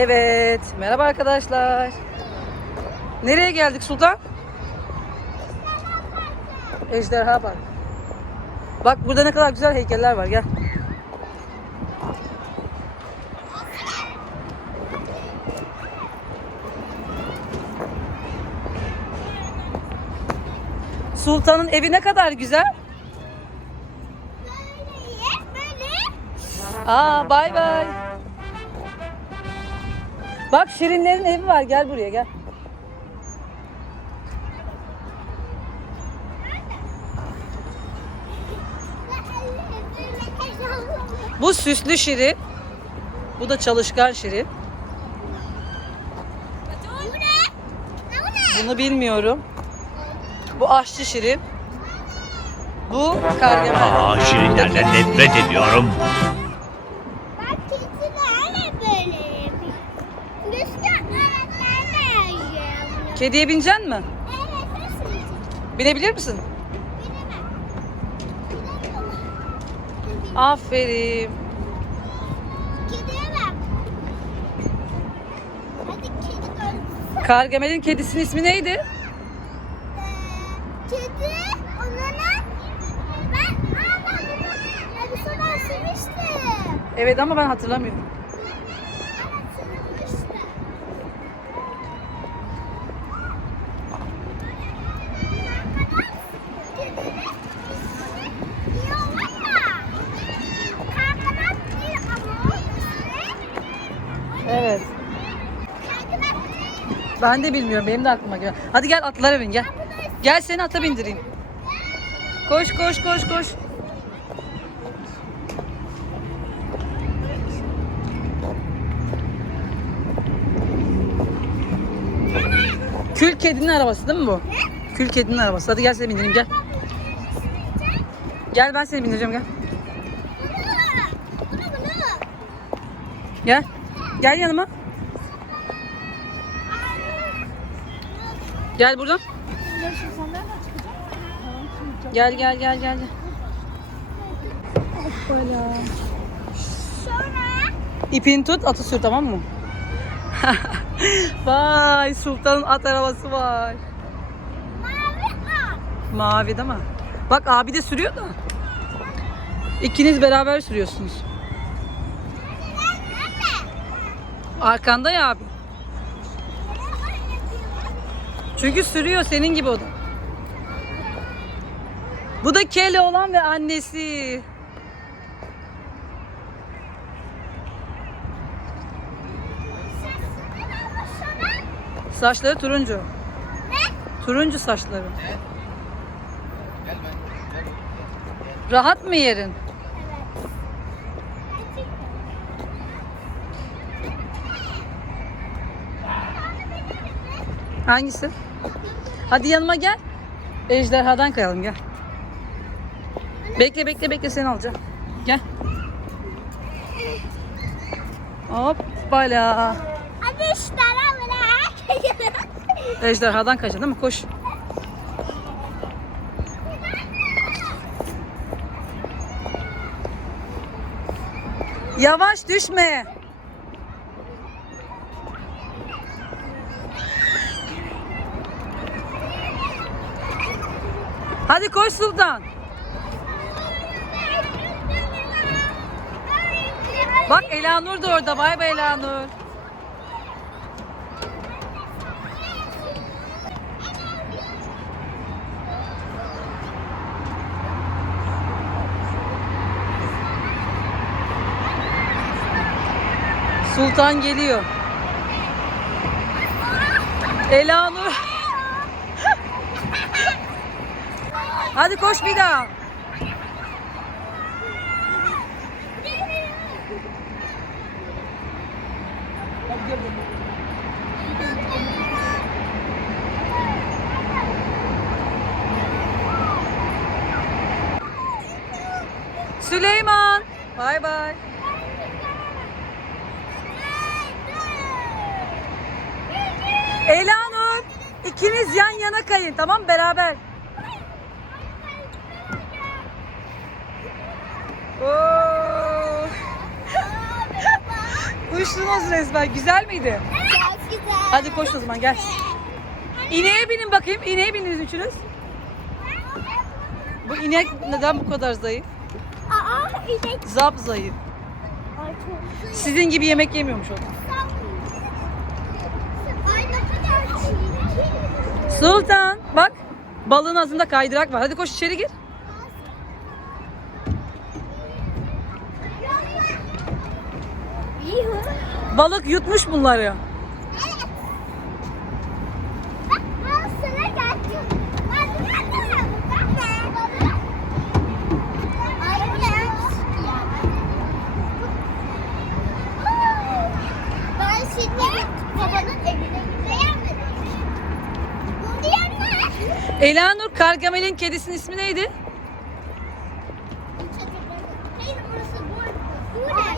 Evet. Merhaba arkadaşlar. Nereye geldik Sultan? Ejderha Park. Bak burada ne kadar güzel heykeller var. Gel. Sultan'ın evi ne kadar güzel. Aa bay bay. Bak Şirinlerin evi var. Gel buraya gel. Bu süslü Şirin. Bu da çalışkan Şirin. Bunu bilmiyorum. Bu aşçı Şirin. Bu Gargamel. Aa, şirinlerden nefret ediyorum. Kediye bineceksin mi? Evet, nasıl? Binebilir misin? Bilemiyorum. Aferin. Kediye bak. Hadi kedi görsün. Gargamel'in kedisinin ismi neydi? Ee, kedi onlara ben aa ben bunu. Evet ama ben hatırlamıyorum. Ben de bilmiyorum. Benim de aklıma geliyor. Hadi gel atlara bin gel. Gel seni ata bindireyim. Koş koş koş koş. Kül kedinin arabası değil mi bu? Kül kedinin arabası. Hadi gel seni bindireyim gel. Gel ben seni bindireceğim gel. Gel. Gel yanıma. Gel buradan. Gel gel gel gel. Sonra İpini tut atı sür tamam mı? Vay sultanın at arabası var. mavi at. Mavi değil mi? Bak abi de sürüyor da. İkiniz beraber sürüyorsunuz. Arkanda ya abi. Çünkü sürüyor senin gibi o da. Bu da Keloğlan ve annesi. Saçları turuncu. Turuncu saçları. Rahat mı yerin? Hangisi? Hadi yanıma gel. Ejderhadan kayalım gel. Bekle bekle bekle seni alacağım. Gel. Hoppala. Hadi bırak. Ejderhadan kaçın değil mi? Koş. Yavaş düşme. Hadi koş Sultan. Bak Elanur da orada. Bay bay Elanur. Sultan geliyor. Elanur. Hadi koş bir daha. Süleyman. Bay bay. Elanur. ikiniz yan yana kayın tamam beraber. Oo. Uçtunuz resmen. Güzel miydi? Çok güzel. Hadi koş o zaman gel. İneğe binin bakayım. İneğe bindiniz üçünüz. Bu inek neden bu kadar zayıf? Aa inek. Zap zayıf. Sizin gibi yemek yemiyormuş o. Sultan bak balığın ağzında kaydırak var. Hadi koş içeri gir. Balık yutmuş bunları. Evet. Bak al sana. Ben şimdi babanın evine. Elanur Kargamel'in kedisinin ismi neydi? Hayır orası bu. Bu ne?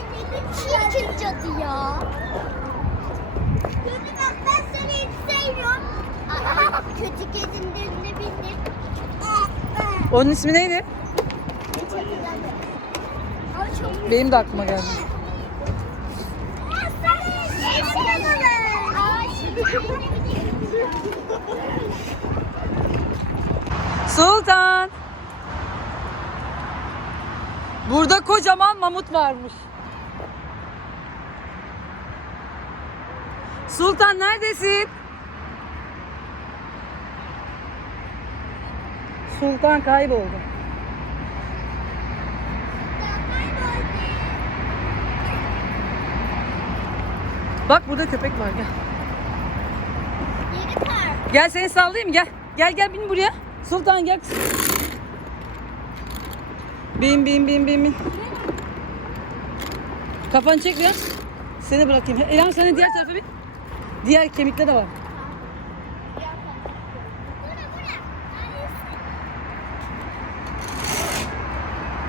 Çirkin cadı ya. Kötü bak ben seni hiç sevmiyorum. Aa, kötü kedinin önüne bindim. Onun ismi neydi? Benim de aklıma geldi. Sultan. Burada kocaman mamut varmış. Sultan neredesin? Sultan kayboldu. Bak burada köpek var gel. Gel seni sallayayım gel. Gel gel bin buraya. Sultan gel. Bin bin bin bin bin. Kafanı çek biraz. Seni bırakayım. Elan sen diğer tarafa bin. Diğer kemikte de var.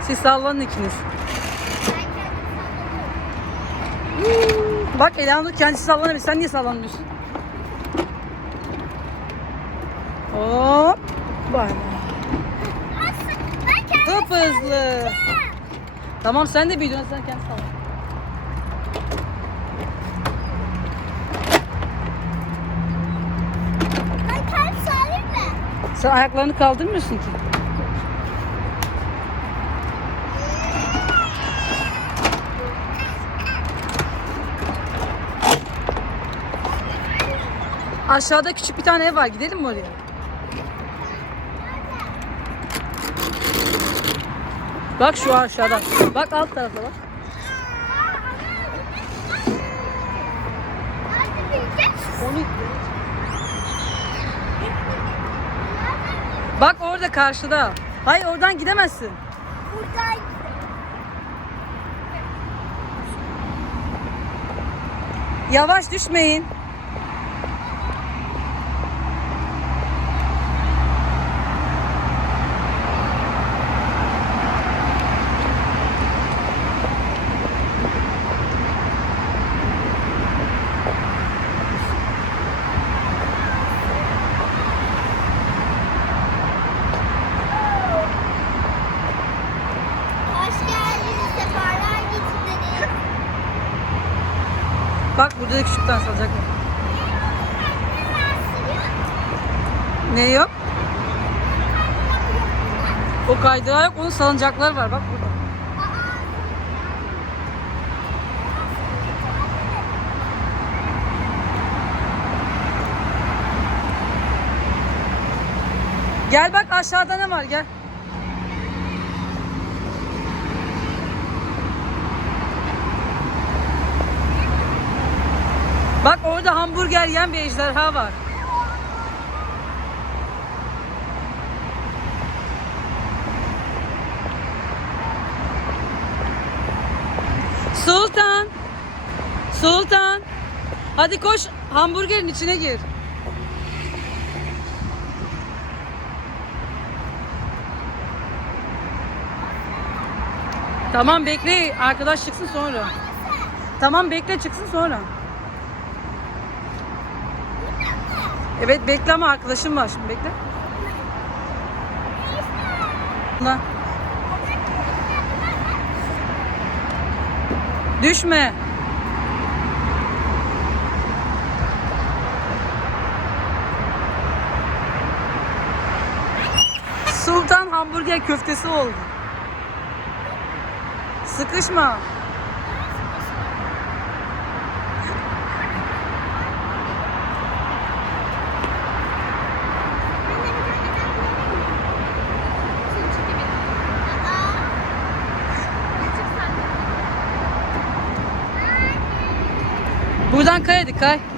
Siz sallanın ikiniz. Bak Elanur kendisi sallanamıyor. Sen niye sallanmıyorsun? Hop. Bak. Hıp hızlı. Tamam sen de büyüdün. Sen kendi sallan. Ben kalp salim mi? Sen ayaklarını kaldırmıyorsun ki. Aşağıda küçük bir tane ev var. Gidelim mi oraya? Bak şu aşağıda. Bak alt tarafta bak. Hadi Bak orada karşıda. Hayır oradan gidemezsin. Buradan Yavaş düşmeyin. Burada da küçük tane salıncak var. Ne yok? O kaydırağı yok, onun salıncakları var. Bak burada. Gel bak aşağıda ne var gel. Bak orada hamburger yiyen bir ejderha var. Sultan. Sultan. Hadi koş hamburgerin içine gir. Tamam bekle arkadaş çıksın sonra. Tamam bekle çıksın sonra. Evet bekle ama arkadaşım var şimdi bekle. Buna. Düşme. Sultan hamburger köftesi oldu. Sıkışma. Buradan kay hadi kay.